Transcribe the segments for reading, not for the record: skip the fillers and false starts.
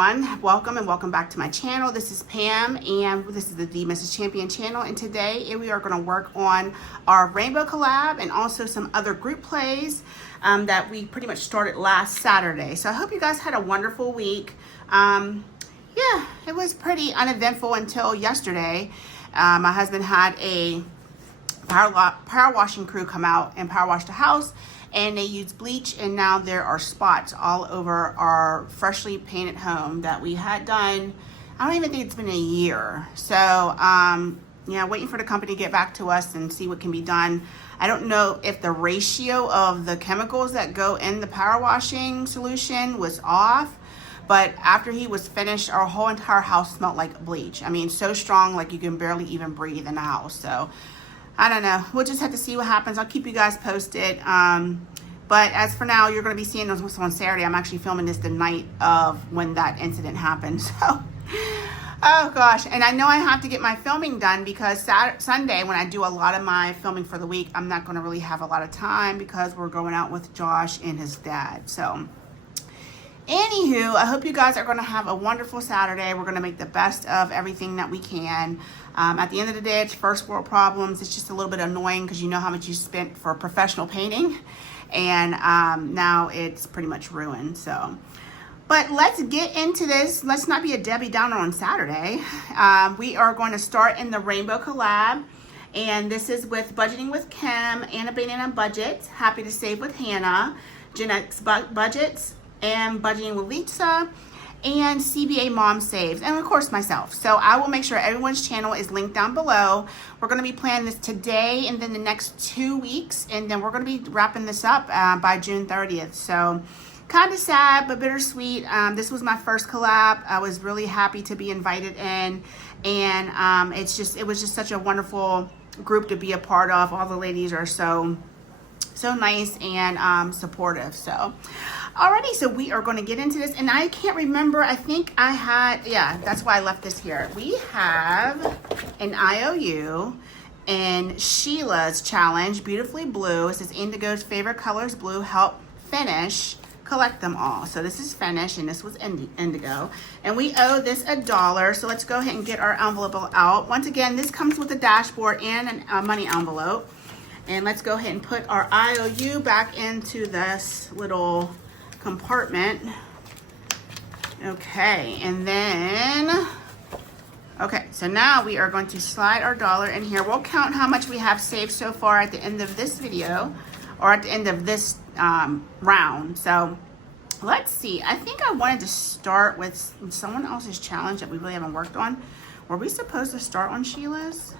everyone, welcome and welcome back to my channel. This is Pam and this is the Mrs. Champion channel, and today we are going to work on our rainbow collab and also some other group plays that we pretty much started last Saturday. So I hope you guys had a wonderful week. Yeah, it was pretty uneventful until yesterday. My husband had a power washing crew come out and power wash the house, and they used bleach, and now there are spots all over our freshly painted home that we had done. I don't even think it's been a year. So yeah, waiting for the company to get back to us and see what can be done. I don't know if the ratio of the chemicals that go in the power washing solution was off, but after he was finished, our whole entire house smelled like bleach. I mean, so strong, like you can barely even breathe in the house. So I don't know. We'll just have to see what happens. I'll keep you guys posted. But as for now, you're going to be seeing this on Saturday. I'm actually filming this the night of when that incident happened. So, oh gosh. And I know I have to get my filming done because Sunday, when I do a lot of my filming for the week, I'm not going to really have a lot of time because we're going out with Josh and his dad. So, anywho, I hope you guys are going to have a wonderful Saturday. We're going to make the best of everything that we can. At the end of the day, it's first world problems. It's just a little bit annoying because you know how much you spent for professional painting, and now it's pretty much ruined. So, but let's get into this. Let's not be a Debbie Downer on Saturday. We are going to start in the rainbow collab, and this is with Budgeting with Kim, Anna Banana Budgets, Happy to Save with Hannah, Gen X Budgets, and Budgeting with Lisa, and CBA Mom Saves, and of course myself. So I will make sure everyone's channel is linked down below. We're going to be planning this today and then the next 2 weeks, and then we're going to be wrapping this up by June 30th. So kind of sad but bittersweet. This was my first collab. I was really happy to be invited in, and it was just such a wonderful group to be a part of. All the ladies are so nice and supportive. So alrighty, so we are going to get into this, and I can't remember, I think I had, yeah, that's why I left this here. We have an IOU in Sheila's challenge, Beautifully Blue. It says Indigo's favorite colors, blue, help finish, collect them all. So this is finish, and this was Indigo, and we owe this $1. So let's go ahead and get our envelope out. Once again, this comes with a dashboard and a money envelope. And let's go ahead and put our IOU back into this little compartment. Okay, and then, okay, so now we are going to slide our dollar in here. We'll count how much we have saved so far at the end of this video, or at the end of this round. So let's see. I think I wanted to start with someone else's challenge that we really haven't worked on. Were we supposed to start on Sheila's?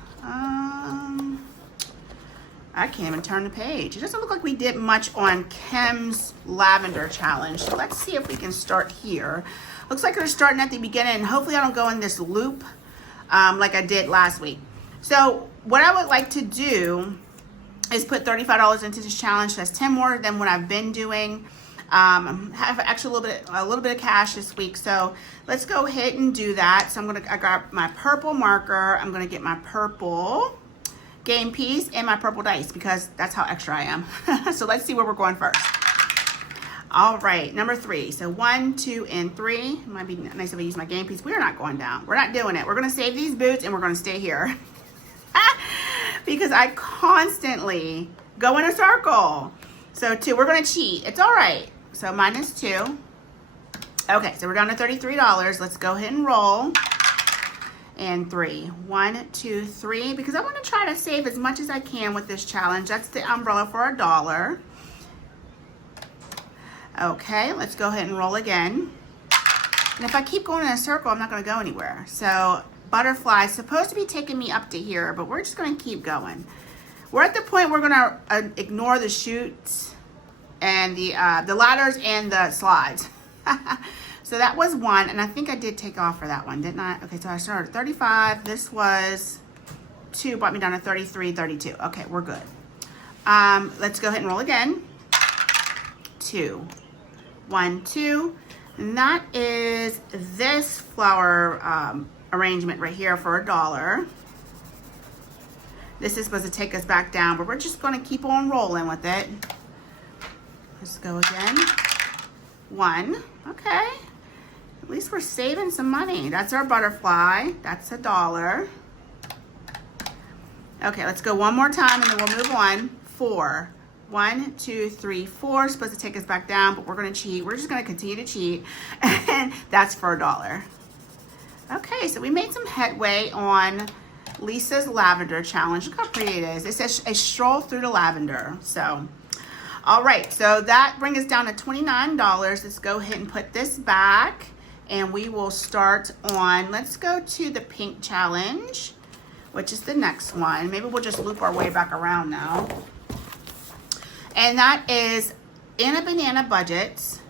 I can't even turn the page. It doesn't look like we did much on Kim's lavender challenge. So let's see if we can start here. Looks like we're starting at the beginning, and hopefully I don't go in this loop like I did last week. So what I would like to do is put $35 into this challenge. That's 10 more than what I've been doing. Have actually a little bit of cash this week. So let's go ahead and do that. So I got my purple marker. I'm gonna get my purple game piece and my purple dice because that's how extra I am. So let's see where we're going first. All right, number 3. So 1, 2, and 3. It might be nice if I use my game piece. We're not going down. We're not doing it. We're gonna save these boots and we're gonna stay here because I constantly go in a circle. So 2, we're gonna cheat. It's all right. So -2. Okay, so we're down to $33. Let's go ahead and roll. And 3. 1, 2, 3, because I want to try to save as much as I can with this challenge. That's the umbrella for $1. Okay, let's go ahead and roll again. And if I keep going in a circle, I'm not going to go anywhere. So butterfly is supposed to be taking me up to here, but we're just going to keep going. We're at the point we're going to ignore the chutes and the ladders and the slides. So that was 1, and I think I did take off for that one, didn't I? Okay, so I started at 35. This was 2, brought me down to 33, 32. Okay, we're good. Let's go ahead and roll again. 2. 1, 2. And that is this flower arrangement right here for $1. This is supposed to take us back down, but we're just going to keep on rolling with it. Let's go again. 1. Okay. At least we're saving some money. That's our butterfly. That's $1. Okay, let's go one more time and then we'll move on. 4. 1, 2, 3, 4. Supposed to take us back down, but we're gonna cheat. We're just gonna continue to cheat. And that's for $1. Okay, so we made some headway on Lisa's lavender challenge. Look how pretty it is. It says a stroll through the lavender. So, all right, so that brings us down to $29. Let's go ahead and put this back and we will start on, let's go to the pink challenge, which is the next one. Maybe we'll just loop our way back around now. And that is Anna Banana Budgets.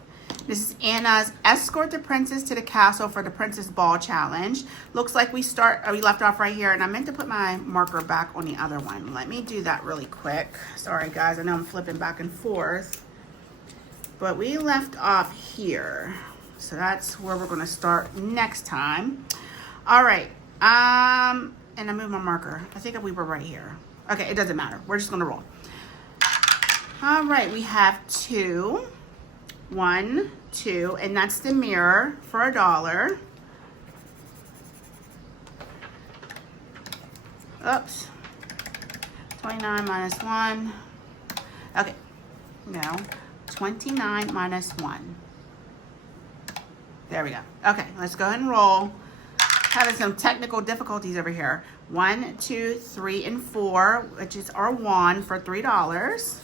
This is Anna's Escort the Princess to the Castle for the Princess Ball Challenge. Looks like we left off right here, and I meant to put my marker back on the other one. Let me do that really quick. Sorry guys, I know I'm flipping back and forth. But we left off here. So that's where we're gonna start next time. All right, and I moved my marker. I think we were right here. Okay, it doesn't matter. We're just gonna roll. All right, we have 2, 1, 2, and that's the mirror for $1. Oops. 29 minus 1. Okay, no. 29 minus 1. There we go. Okay, let's go ahead and roll. Having some technical difficulties over here. 1, 2, 3, and 4, which is our wand for $3.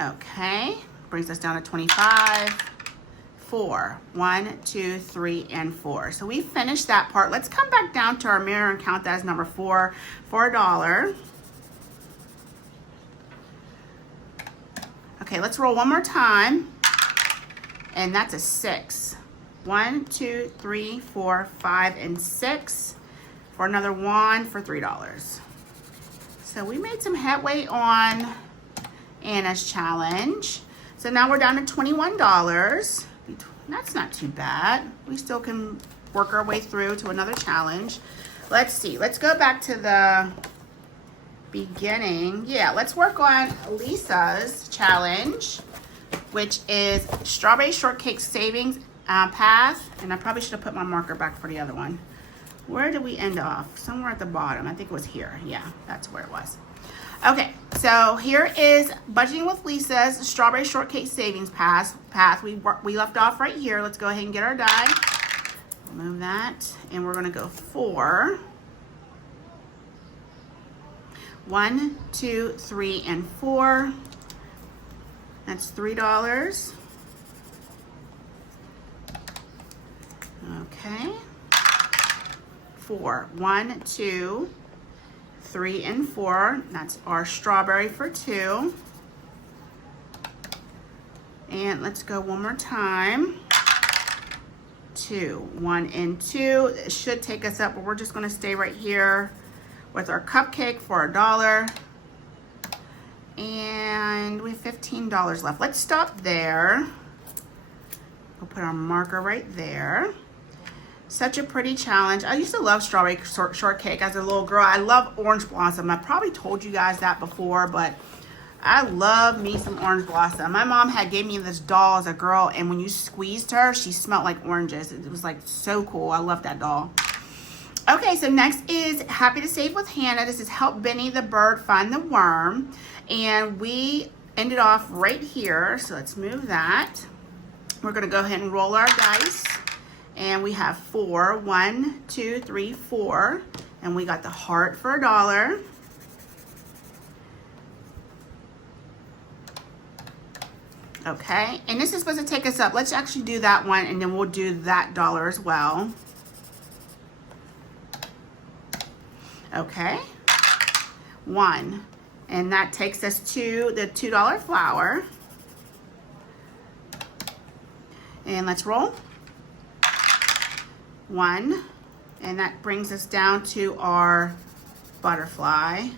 Okay, brings us down to 25. 4. 1, 2, 3, and 4. So we finished that part. Let's come back down to our mirror and count that as number 4 for $1. Okay, let's roll one more time. And that's a 6. 1, 2, 3, 4, 5, and 6 for another wand for $3. So we made some headway on Anna's challenge. So now we're down to $21. That's not too bad. We still can work our way through to another challenge. Let's see. Let's go back to the beginning. Yeah, let's work on Lisa's challenge, which is Strawberry Shortcake Savings Path. And I probably should have put my marker back for the other one. Where did we end off? Somewhere at the bottom. I think it was here. Yeah, that's where it was. Okay, so here is Budgeting with Lisa's Strawberry Shortcake Savings Path. We left off right here. Let's go ahead and get our die. Move that, and we're gonna go 4. 1, 2, 3, and 4. That's $3. Okay. 4. 1, 2, 3, and 4. That's our strawberry for 2. And let's go one more time. 2, 1, and 2. It should take us up, but we're just gonna stay right here with our cupcake for $1. And we have $15 left. Let's stop there. We'll put our marker right there. Such a pretty challenge. I used to love strawberry shortcake as a little girl. I love orange blossom. I probably told you guys that before, but I love me some orange blossom. My mom gave me this doll as a girl, and when you squeezed her, she smelled like oranges. It was like so cool. I love that doll. Okay, so next is Happy to Save with Hannah. This is Help Benny the Bird Find the Worm. And we ended off right here. So let's move that. We're gonna go ahead and roll our dice. And we have 4. 1, 2, 3, 4. And we got the heart for $1. Okay, and this is supposed to take us up. Let's actually do that one, and then we'll do that $1 as well. Okay, 1. And that takes us to the $2 flower. And let's roll. 1. And that brings us down to our butterfly,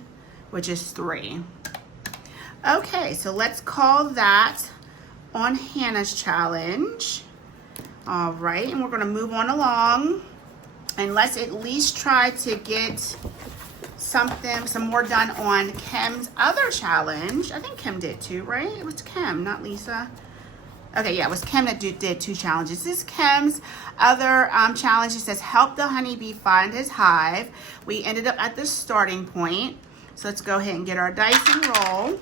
which is 3. Okay, so let's call that on Hannah's challenge. All right, and we're gonna move on along. And let's at least try to get some more done on Kim's other challenge. I think Kim did too, right? It was Kim, not Lisa. Okay, yeah, it was Kim that did 2 challenges. This is Kim's other challenge. It says, help the honeybee find his hive. We ended up at the starting point. So let's go ahead and get our dice and roll.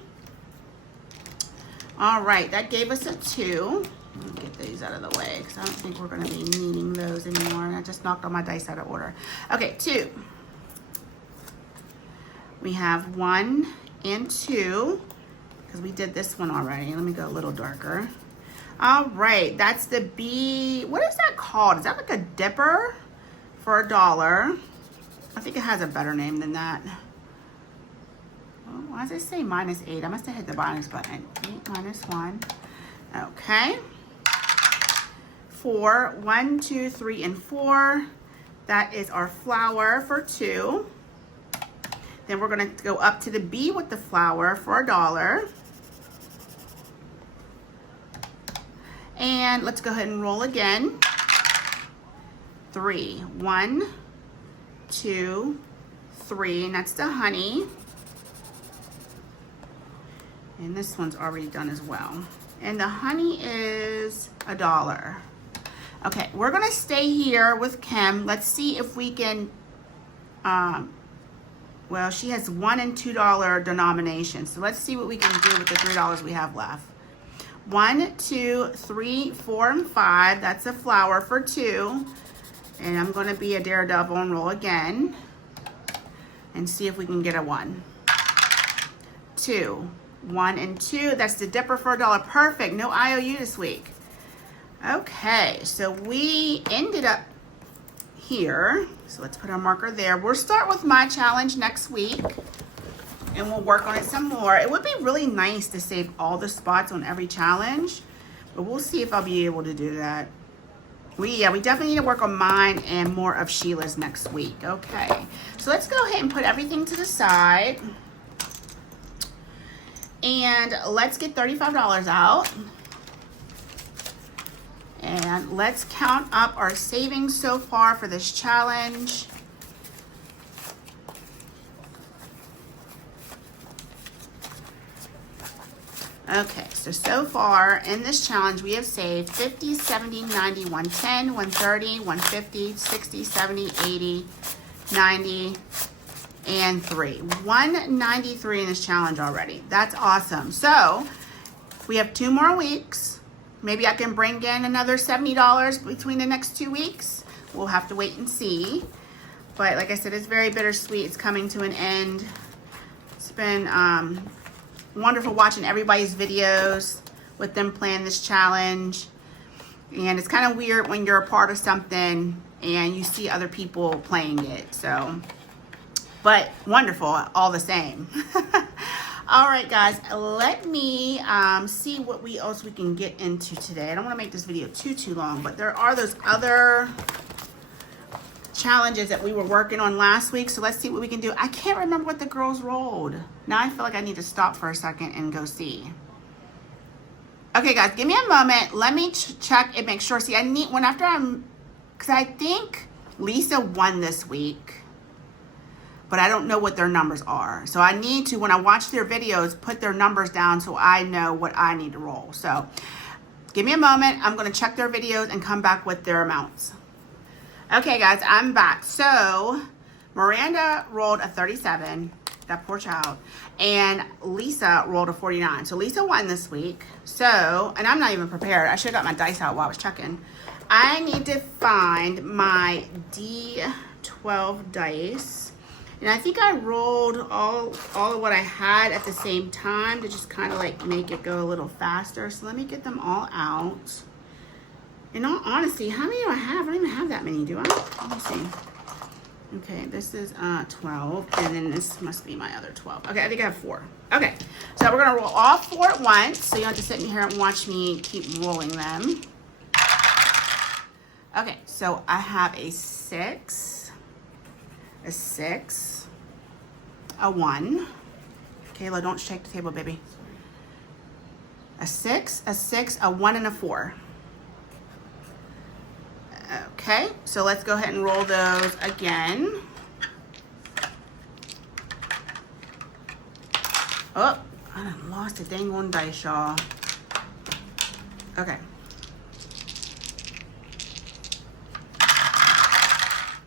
All right, that gave us a 2. Let me get these out of the way because I don't think we're going to be needing those anymore. And I just knocked all my dice out of order. Okay, 2. We have 1 and 2 because we did this one already. Let me go a little darker. All right, that's the bee. What is that called? Is that like a dipper for $1? I think it has a better name than that. Why does it say -8? I must have hit the minus button. 8 minus 1. Okay. 4. 1, 2, 3, and 4. That is our flower for 2. Then we're going to go up to the bee with the flower for $1. And let's go ahead and roll again. 3. 1, 2, 3, and that's the honey. And this one's already done as well. And the honey is $1. Okay, we're gonna stay here with Kim. Let's see if we can, well, she has $1 and $2 denominations. So let's see what we can do with the $3 we have left. 1, 2, 3, 4, and 5. That's a flower for 2. And I'm going to be a daredevil and roll again. And see if we can get a 1. 2. 1 and 2. That's the dipper for $1. Perfect. No IOU this week. Okay. So we ended up here. So let's put our marker there. We'll start with my challenge next week. And we'll work on it some more. It would be really nice to save all the spots on every challenge, but we'll see if I'll be able to do that. We definitely need to work on mine and more of Sheila's next week. Okay, so let's go ahead and put everything to the side. And let's get $35 out. And let's count up our savings so far for this challenge. Okay, so far in this challenge, we have saved 50, 70, 90, 110, 130, 150, 60, 70, 80, 90, and 3. 193 in this challenge already. That's awesome. So we have 2 more weeks. Maybe I can bring in another $70 between the next 2 weeks. We'll have to wait and see. But like I said, it's very bittersweet. It's coming to an end. It's been wonderful watching everybody's videos with them playing this challenge. And it's kind of weird when you're a part of something and you see other people playing it. So, but wonderful all the same. All right, guys, let me see what else we can get into today. I don't want to make this video too long, but there are those other challenges that we were working on last week, so let's see what we can do. I can't remember what the girls rolled. Now I feel like I need to stop for a second and go see. Okay, guys, give me a moment. Let me check and make sure. See, I need one after because I think Lisa won this week, but I don't know what their numbers are. So I need to, when I watch their videos, put their numbers down so I know what I need to roll. So give me a moment. I'm going to check their videos and come back with their amounts. Okay, guys, I'm back. So Miranda rolled a 37, that poor child, and Lisa rolled a 49. So Lisa won this week. So, and I'm not even prepared. I should have got my dice out while I was checking. I need to find my D12 dice. And I think I rolled all of what I had at the same time to just kind of like make it go a little faster. So let me get them all out. In all honesty, how many do I have? I don't even have that many, do I? Let me see. Okay, this is 12, and then this must be my other 12. Okay, I think I have 4. Okay, so we're gonna roll all 4 at once, so you don't have to sit in here and watch me keep rolling them. Okay, so I have a 6, a 1. Kayla, don't shake the table, baby. A 6, a 1, and a 4. Okay, so let's go ahead and roll those again. Oh, I done lost a dang on dice, y'all. Okay.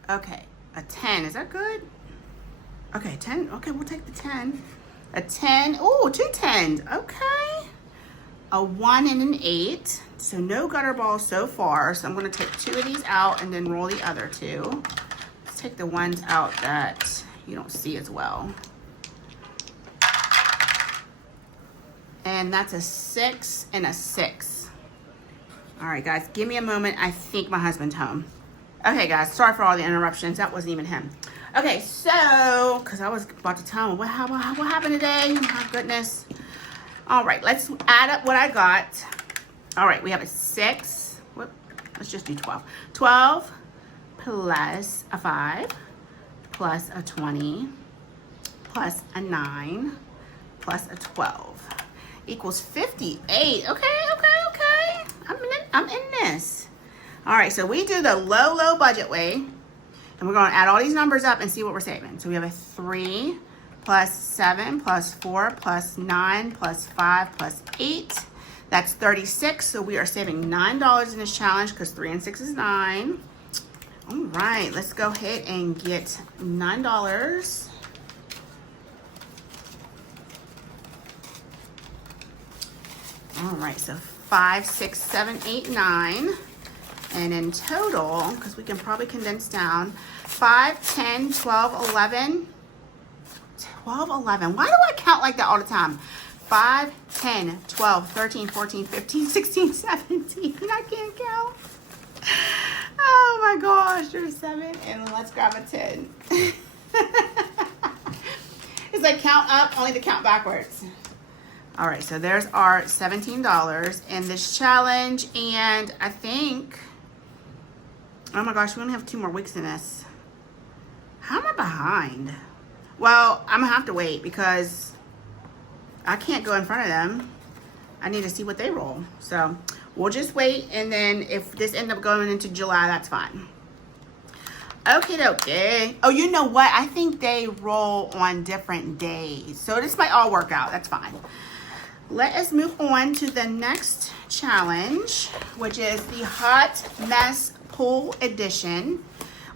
Okay, a 10. Is that good? Okay, 10. Okay, we'll take the 10. A 10. Oh, 2 10s. Okay. A 1 and an 8. So no gutter balls so far. So I'm going to take 2 of these out and then roll the other 2. Let's take the ones out that you don't see as well. And that's a 6 and a 6. All right, guys, give me a moment. I think my husband's home. Okay, guys, sorry for all the interruptions. That wasn't even him. Okay, so, because I was about to tell him what happened today. My goodness. All right, let's add up what I got. All right, we have a 6. Whoop, let's just do 12. 12 plus a 5 plus a 20 plus a 9 plus a 12 equals 58. Okay. I'm in this. All right, so we do the low budget way, and we're going to add all these numbers up and see what we're saving. So we have a 3 plus 7 plus 4 plus 9 plus 5 plus 8. That's 36. So we are saving $9 in this challenge because 3 and 6 is 9. All right, let's go ahead and get $9. All right, so 5, 6, 7, 8, 9. And in total, because we can probably condense down, 5, 10, 12, 11. 12, 11. Why do I count like that all the time? 5, 10, 12, 13, 14, 15, 16, 17. I can't count. Oh my gosh, there's 7. And let's grab a 10. It's like count up, only to count backwards. All right, so there's our $17 in this challenge. And I think, oh my gosh, we only have 2 more weeks in this. How am I behind? Well, I'm gonna have to wait because I can't go in front of them. I need to see what they roll. So we'll just wait, and then if this ends up going into July, that's fine. Okay. Oh, you know what? I think they roll on different days. So this might all work out. That's fine. Let us move on to the next challenge, which is the Hot Mess Pool Edition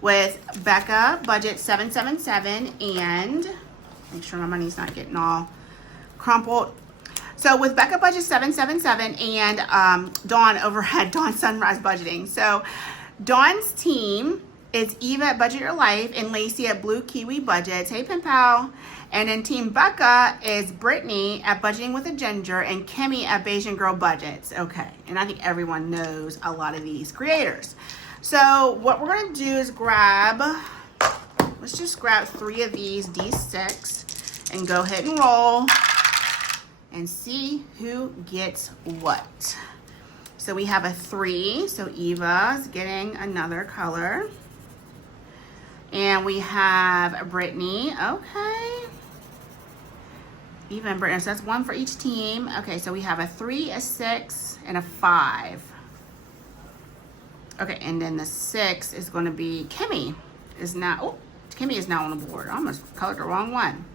with Becca Budget 777, and make sure my money's not getting all crumpled. So with Becca Budget 777 and Dawn over at Dawn Sunrise Budgeting. So Dawn's team is Eva at Budget Your Life and Lacey at Blue Kiwi Budgets. Hey, Pen Pal. And then Team Becca is Brittany at Budgeting with a Ginger and Kimmy at Bayesian Girl Budgets. Okay, and I think everyone knows a lot of these creators. So what we're going to do is let's just grab 3 of these D6 and go ahead and roll and see who gets what. So we have a 3, so Eva's getting another color. And we have Brittany, okay. Eva and Brittany, so that's 1 for each team. Okay, so we have a 3, a 6, and a 5. Okay, and then the 6 is going to be Kimmy. Kimmy is now on the board. I almost colored the wrong one.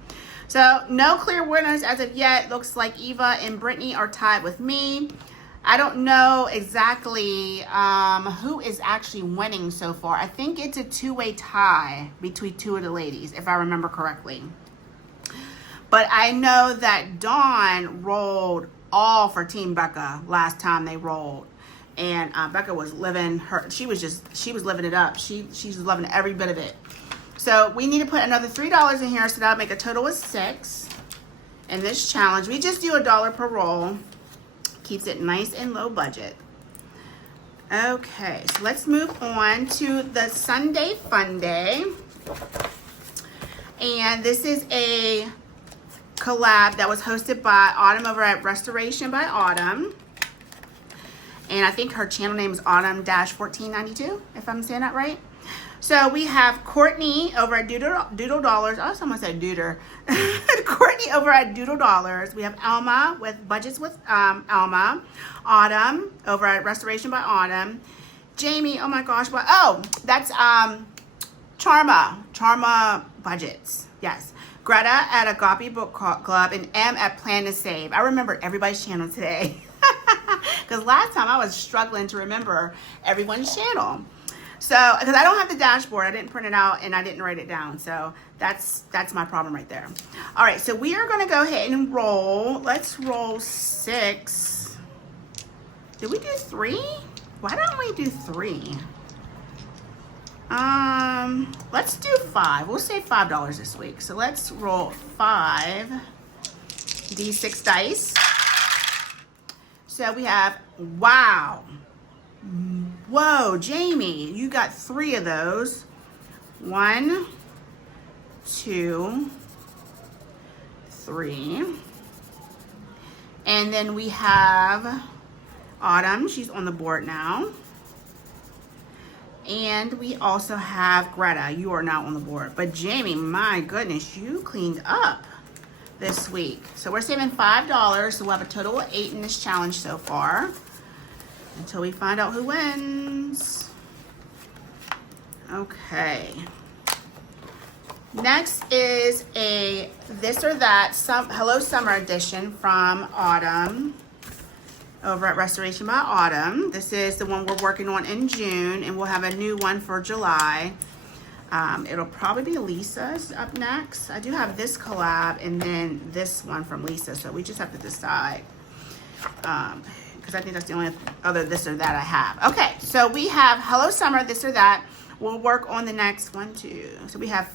So no clear winners as of yet. Looks like Eva and Brittany are tied with me. I don't know exactly who is actually winning so far. I think it's a 2-way tie between 2 of the ladies, if I remember correctly. But I know that Dawn rolled all for Team Becca last time they rolled. And Becca was living she was living it up. She's loving every bit of it. So we need to put another $3 in here, so that'll make a total of 6 in this challenge. We just do $1 per roll. Keeps it nice and low budget. Okay, so let's move on to the Sunday Fun Day. And this is a collab that was hosted by Autumn over at Restoration by Autumn. And I think her channel name is Autumn-1492, if I'm saying that right. So we have Courtney over at Doodle Dollars. I almost said Duder. Courtney over at Doodle Dollars. We have Alma with Budgets with Alma. Autumn over at Restoration by Autumn. Jamie, oh my gosh, what? Oh, that's Charma Budgets. Yes. Greta at Agape Book Club and M at Plan to Save. I remember everybody's channel today. Because last time I was struggling to remember everyone's channel. So, because I don't have the dashboard, I didn't print it out and I didn't write it down. So that's my problem right there. All right, so we are going to go ahead and roll. Let's roll 6. Did we do 3? Why don't we do 3? Let's do 5. We'll save $5 this week. So let's roll 5 D6 dice. So we have, wow. Whoa, Jamie, you got 3 of those. 1, 2, 3. And then we have Autumn. She's on the board now. And we also have Greta. You are not on the board. But Jamie, my goodness, you cleaned up this week. So we're saving $5. So we'll have a total of 8 in this challenge so far. Until we find out who wins. Okay. Next is a This or That Hello Summer edition from Autumn. Over at Restoration by Autumn. This is the one we're working on in June, and we'll have a new one for July. It'll probably be Lisa's up next. I do have this collab and then this one from Lisa, so we just have to decide. Because I think that's the only other This or That I have. Okay, so we have Hello Summer, This or That. We'll work on the next 1, 2. So we have,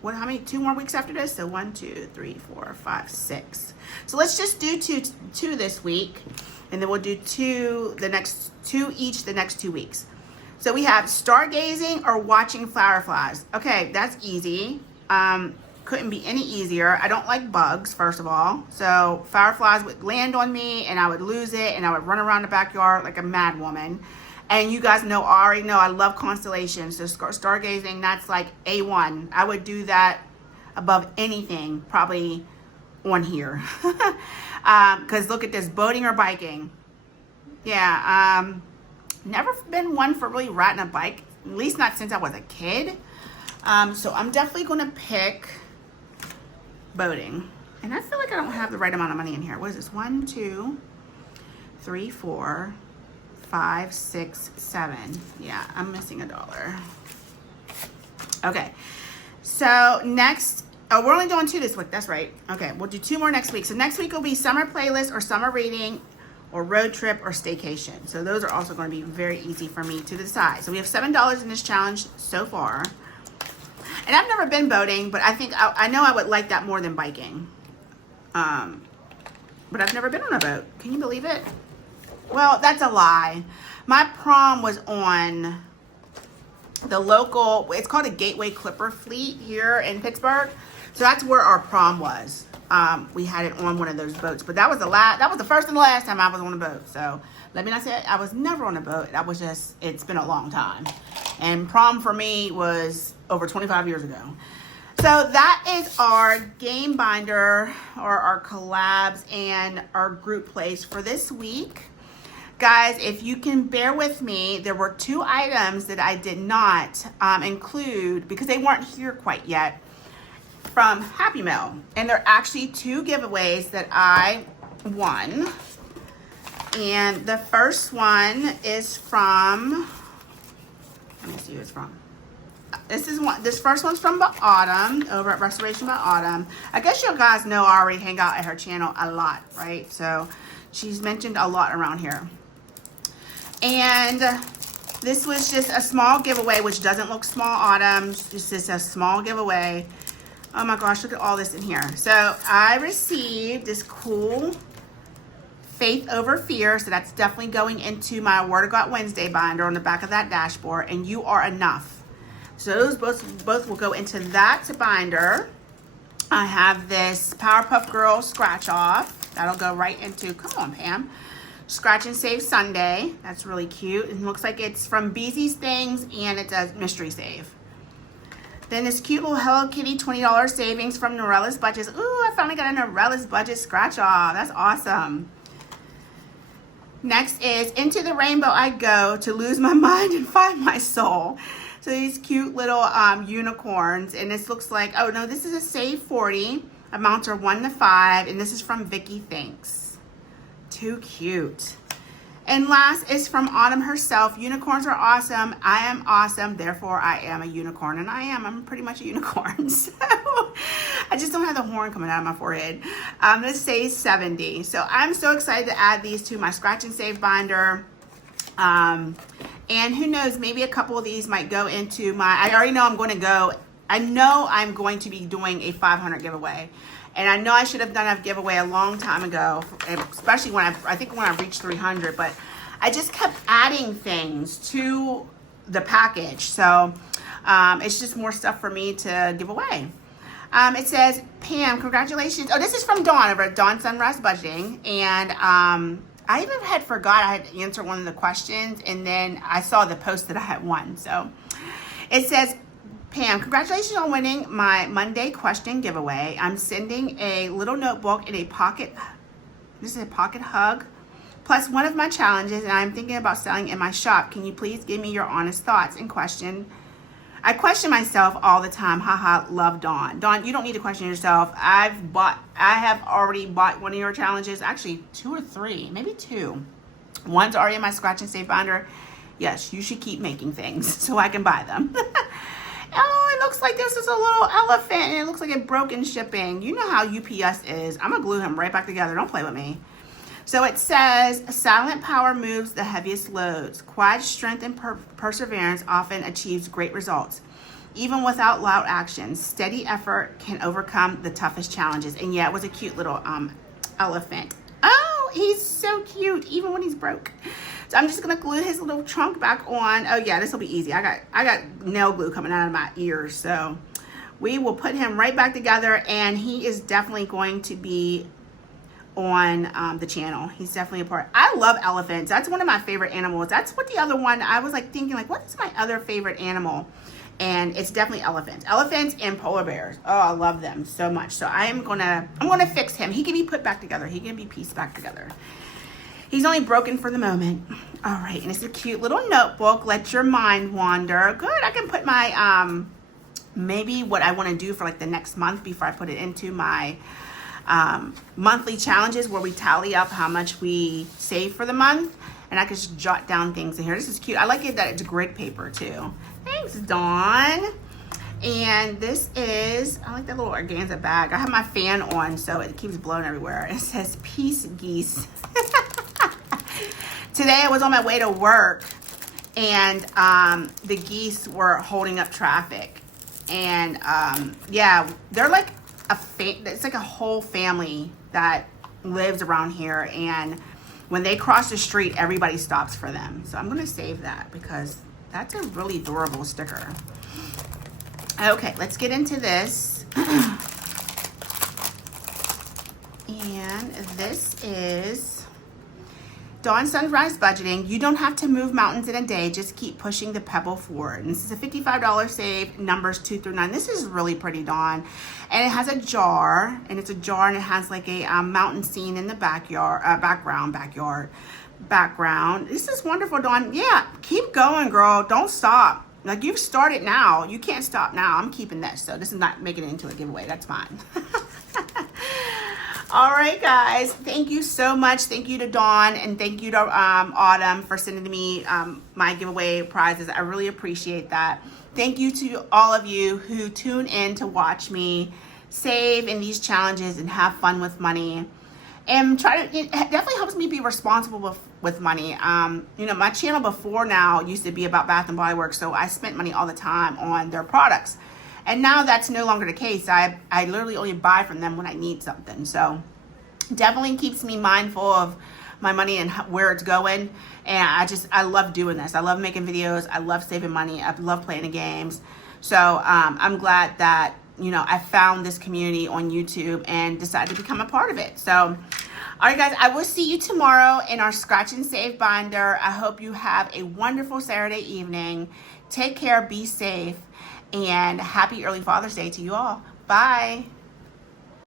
how many? 2 more weeks after this? So 1, 2, 3, 4, 5, 6. So let's just do two this week. And then we'll do 2 each the next 2 weeks. So we have stargazing or watching fireflies. Okay, that's easy. Couldn't be any easier. I don't like bugs, first of all. So fireflies would land on me and I would lose it and I would run around the backyard like a mad woman. And you guys know, already know, I love constellations. So stargazing, that's like A1. I would do that above anything, probably on here. Because look at this, boating or biking. Yeah, never been one for really riding a bike, at least not since I was a kid. So I'm definitely going to pick boating. And I feel like I don't have the right amount of money in here. What is this? 1, 2, 3, 4, 5, 6, 7. Yeah, I'm missing $1. Okay, so next, oh, we're only doing 2 this week. That's right. Okay, we'll do 2 more next week. So next week will be summer playlist or summer reading or road trip or staycation. So those are also going to be very easy for me to decide. So we have $7 in this challenge so far. And I've never been boating, but I think I know I would like that more than biking. But I've never been on a boat. Can you believe it? Well, that's a lie. My prom was on the local, it's called a Gateway Clipper Fleet here in Pittsburgh. So that's where our prom was. We had it on one of those boats, but that was the first and the last time I was on a boat. So let me not say I was never on a boat. That was just, it's been a long time. And prom for me was over 25 years ago. So that is our game binder or our collabs and our group plays for this week. Guys, if you can bear with me, there were 2 items that I did not include because they weren't here quite yet from Happy Mail. And they're actually 2 giveaways that I won. And the first one is from, let me see who it's from. This first one's from Autumn over at Restoration by Autumn. I guess you guys know I already hang out at her channel a lot, right? So she's mentioned a lot around here. And this was just a small giveaway, which doesn't look small, Autumn. It's just a small giveaway. Oh my gosh, look at all this in here. So I received this cool Faith Over Fear. So that's definitely going into my Word of God Wednesday binder on the back of that dashboard. And You Are Enough. So those both will go into that binder. I have this Powerpuff Girl scratch off. That'll go right into, come on Pam, Scratch and Save Sunday. That's really cute. It looks like it's from Beezy's Things and it does Mystery Save. Then this cute little Hello Kitty $20 savings from Norella's Budgets. Ooh, I finally got a Norella's Budget scratch off. That's awesome. Next is Into the Rainbow I Go to Lose My Mind and Find My Soul. So these cute little unicorns, and this looks like, oh no, this is a save 40. Amounts are 1 to 5, and this is from Vicky Thanks. Too cute. And last is from Autumn herself. Unicorns are awesome. I am awesome. Therefore, I am a unicorn. And I'm pretty much a unicorn. So I just don't have the horn coming out of my forehead. This says 70. So I'm so excited to add these to my scratch and save binder. And who knows, maybe a couple of these might go into my, I already know I'm going to be doing a 500 giveaway. And I know I should have done a giveaway a long time ago, especially when I think when I reached 300, but I just kept adding things to the package. So it's just more stuff for me to give away. It says, Pam, congratulations. Oh, this is from Dawn over at Dawn Sunrise Budgeting. And I even had forgot I had to answer one of the questions, and then I saw the post that I had won. So it says, Pam, congratulations on winning my Monday question giveaway. I'm sending a little notebook and a pocket, this is a pocket hug, plus one of my challenges, and I'm thinking about selling in my shop. Can you please give me your honest thoughts and question? I question myself all the time. Haha, love Dawn. Dawn, you don't need to question yourself. I have already bought one of your challenges, actually 2 or 3, maybe 2. One's already in my scratch and save binder. Yes, you should keep making things so I can buy them. Oh, it looks like this is a little elephant, and it looks like it broke in shipping. You know how UPS is. I'm going to glue him right back together. Don't play with me. So it says, silent power moves the heaviest loads. Quiet strength and perseverance often achieves great results. Even without loud action, steady effort can overcome the toughest challenges. And yeah, it was a cute little elephant. Oh, he's so cute, even when he's broke. So I'm just gonna glue his little trunk back on. Oh yeah, this will be easy. I got nail glue coming out of my ears, so we will put him right back together, and he is definitely going to be on the channel. He's definitely a part. I love elephants. That's one of my favorite animals. That's what the other one, I was like thinking, like, what is my other favorite animal? And it's definitely elephants. Elephants and polar bears. Oh, I love them so much. So I'm gonna fix him. He can be put back together. He can be pieced back together. He's only broken for the moment. All right, and it's a cute little notebook. Let your mind wander. Good, I can put my, maybe what I wanna do for like the next month before I put it into my monthly challenges where we tally up how much we save for the month. And I can just jot down things in here. This is cute. I like it that it's grid paper too. Thanks, Dawn. And this is, I like that little organza bag. I have my fan on so it keeps blowing everywhere. It says Peace Geese. Today I was on my way to work, and the geese were holding up traffic. And yeah, they're like it's like a whole family that lives around here, and when they cross the street, everybody stops for them. So I'm gonna save that because that's a really adorable sticker. Okay, let's get into this. And this is Dawn Sunrise Budgeting. You don't have to move mountains in a day. Just keep pushing the pebble forward. And this is a $55 save, numbers 2 through 9. This is really pretty, Dawn. And it has a jar, and it's a jar, and it has like a mountain scene in the backyard, background. This is wonderful, Dawn. Yeah, keep going, girl. Don't stop. Like, you've started now. You can't stop now. I'm keeping this. So this is not making it into a giveaway. That's fine. All right, guys. Thank you so much. Thank you to Dawn, and thank you to Autumn for sending me my giveaway prizes. I really appreciate that. Thank you to all of you who tune in to watch me save in these challenges and have fun with money. And it definitely helps me be responsible with money. You know, my channel before now used to be about Bath and Body Works, so I spent money all the time on their products. And now that's no longer the case. I literally only buy from them when I need something. So definitely keeps me mindful of my money and where it's going. And I love doing this. I love making videos. I love saving money. I love playing the games. So I'm glad that, you know, I found this community on YouTube and decided to become a part of it. So, all right, guys, I will see you tomorrow in our Scratch and Save binder. I hope you have a wonderful Saturday evening. Take care, be safe, and happy early Father's Day to you all. Bye.